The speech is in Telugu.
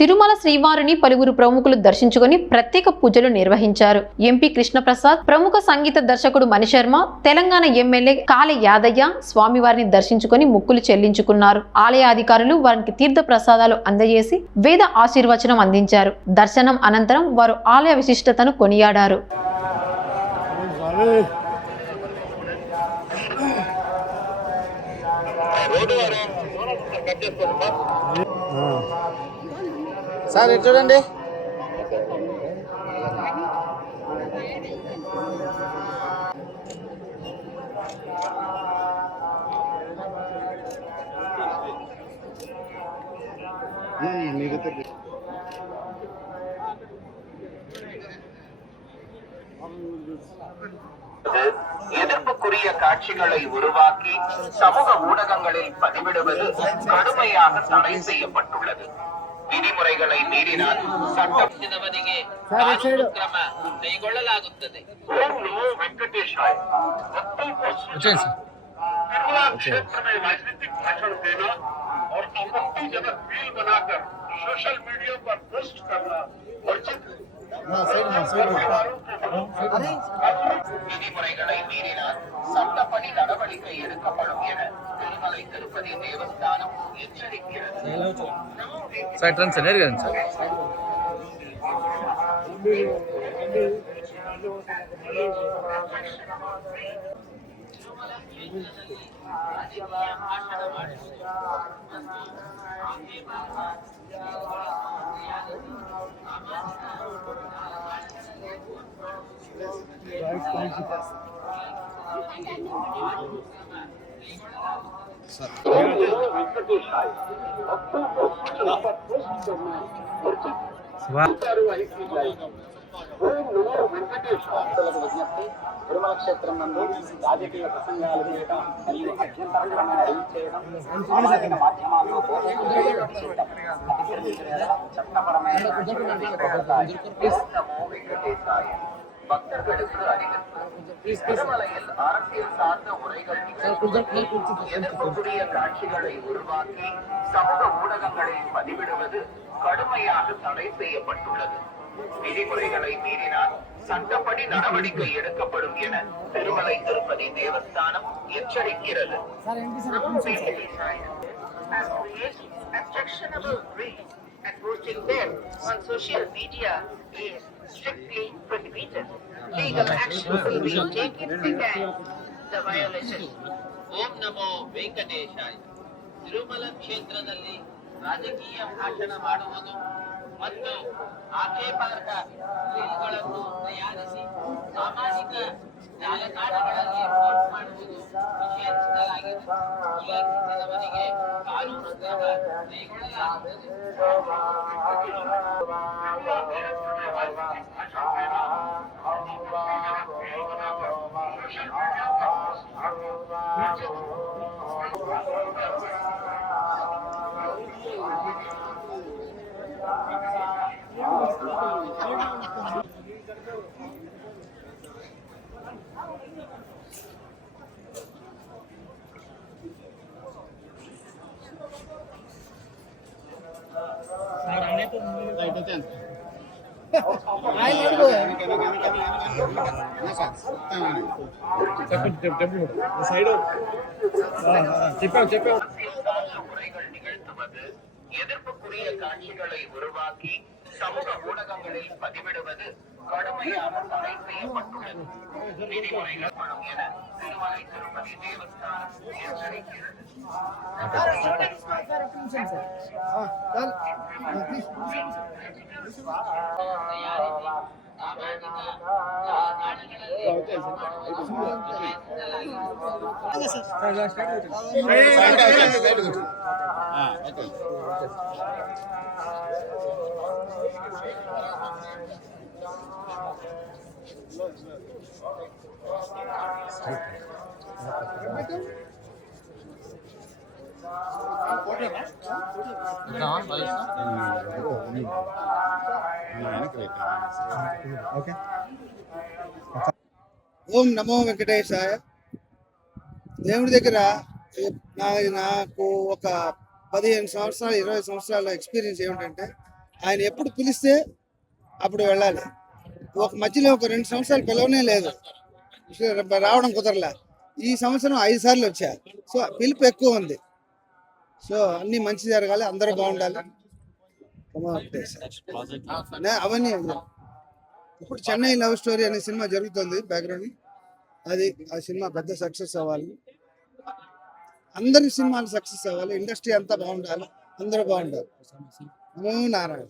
తిరుమల శ్రీవారిని పలువురు ప్రముఖులు దర్శించుకొని ప్రత్యేక పూజలు నిర్వహించారు. ఎంపీ కృష్ణప్రసాద్, ప్రముఖ సంగీత దర్శకుడు మణిశర్మ, తెలంగాణ ఎమ్మెల్యే కాళె యాదయ్య స్వామివారిని దర్శించుకొని మొక్కులు చెల్లించుకున్నారు. ఆలయ అధికారులు వారికి తీర్థ ప్రసాదాలు అందజేసి వేద ఆశీర్వచనం అందించారు. దర్శనం అనంతరం వారు ఆలయ విశిష్టతను కొనియాడారు. సార్ ఇటు చూడండి. எதிர்ப்புக்குரிய காட்சிகளை உருவாக்கி சமூக ஊடகங்களில் பதிவிடுவது கடுமையாக தடை செய்யப்பட்டுள்ளது. ವಿಧಿಮುರೆகளை ಮೀರಿனால் ಸಟ್ಟವನಿಗೆ ಕ್ರಮ ಕೈಗೊಳ್ಳಲಾಗುತ್ತದೆ. ವೆಂಕಟೇಶಾಯ तिरुमला क्षेत्र में राजनीतिक भाषण देना और आपत्तिजनक रील बनाकर सोशल मीडिया पर पोस्ट करना वर्जित விதிமுறைகளை மீறினால் சட்டப்படி நடவடிக்கை எடுக்கப்படும் என திருமலை திருப்பதி தேவஸ்தானம் எச்சரிக்கிறது. విజ్ఞప్తి. తిరుమల క్షేత్రం నందు రాజకీయ ప్రసంగాలు చేయడం మరియు అభ్యంతరకరమైన రీల్ చేయడం సామాజిక మాధ్యమాల్లో చట్టపరమైన பக்தர்களுக்கு அறிவிப்பு. திருமலையில் அரசியல் சார்ந்த உரைகள் எதிர்ப்புக்குரிய காட்சிகளை உருவாக்கி சமூக ஊடகங்களில் பதிவிடுவது கடுமையாக தடை செய்யப்பட்டுள்ளது. விதிமுறைகளை மீறினால் சட்டப்படி நடவடிக்கை எடுக்கப்படும் என Thirumalai Tirupati Devasthanam எச்சரிக்கிறது. And posting them on social media is strictly prohibited. Legal action will be taken against the violation. ಓಂ ನಮೋ ವೆಂಕಟೇಶಾಯ. ತಿರುಮಲ ಕ್ಷೇತ್ರದಲ್ಲಿ ರಾಜಕೀಯ ಭಾಷಣ ಮಾಡುವುದು ಮತ್ತು ಆಕ್ಷೇಪಾರ್ಹ ರೀಲ್ಗಳನ್ನು ತಯಾರಿಸಿ ಸಾಮಾಜಿಕ ಜಾಲತಾಣಗಳಲ್ಲಿ ಪೋಸ್ಟ್ ಮಾಡುವುದು ನಿಷೇಧಿಸಲಾಗಿದೆ. ಉಲ್ಲಂಘಿಸಿದವರಿಗೆ ಕಾನೂನು ಕ್ರಮ ಕೈಗೊಳ್ಳಲಾಗುತ್ತದೆ. எதிர்ப்புக்குரிய காட்சிகளை உருவாக்கி சமூக ஊடகங்களில் பதிவிடுவது கடுமையாக தடை செய்யப்பட்டுள்ளது. விதிமுறைகள் படும் என திருமலை திருப்பதி தேவஸ்தானம் எச்சரிக்கிறது. ఓం నమో వెంకటేశాయ. దేవుడి దగ్గర నాకు ఒక 15 సంవత్సరాలు 20 సంవత్సరాల ఎక్స్పీరియన్స్ ఏమిటంటే ఆయన ఎప్పుడు పిలిస్తే అప్పుడు వెళ్ళాలి. ఒక మధ్యలో ఒక 2 సంవత్సరాలు పిలవనే లేదు, రావడం కుదరలే. ఈ సంవత్సరం 5 సార్లు వచ్చా. సో పిలుపు ఎక్కువ ఉంది. సో అన్ని మంచి జరగాలి, అందరూ బాగుండాలి. అవన్నీ ఇప్పుడు చెన్నై లవ్ స్టోరీ అనే సినిమా జరుగుతుంది బ్యాక్గ్రౌండ్. ఆ సినిమా పెద్ద సక్సెస్ అవ్వాలి, అందరి సినిమాలు సక్సెస్ అవ్వాలి, ఇండస్ట్రీ అంతా బాగుండాలి, అందరూ బాగుండాలి. నమో నారాయణ.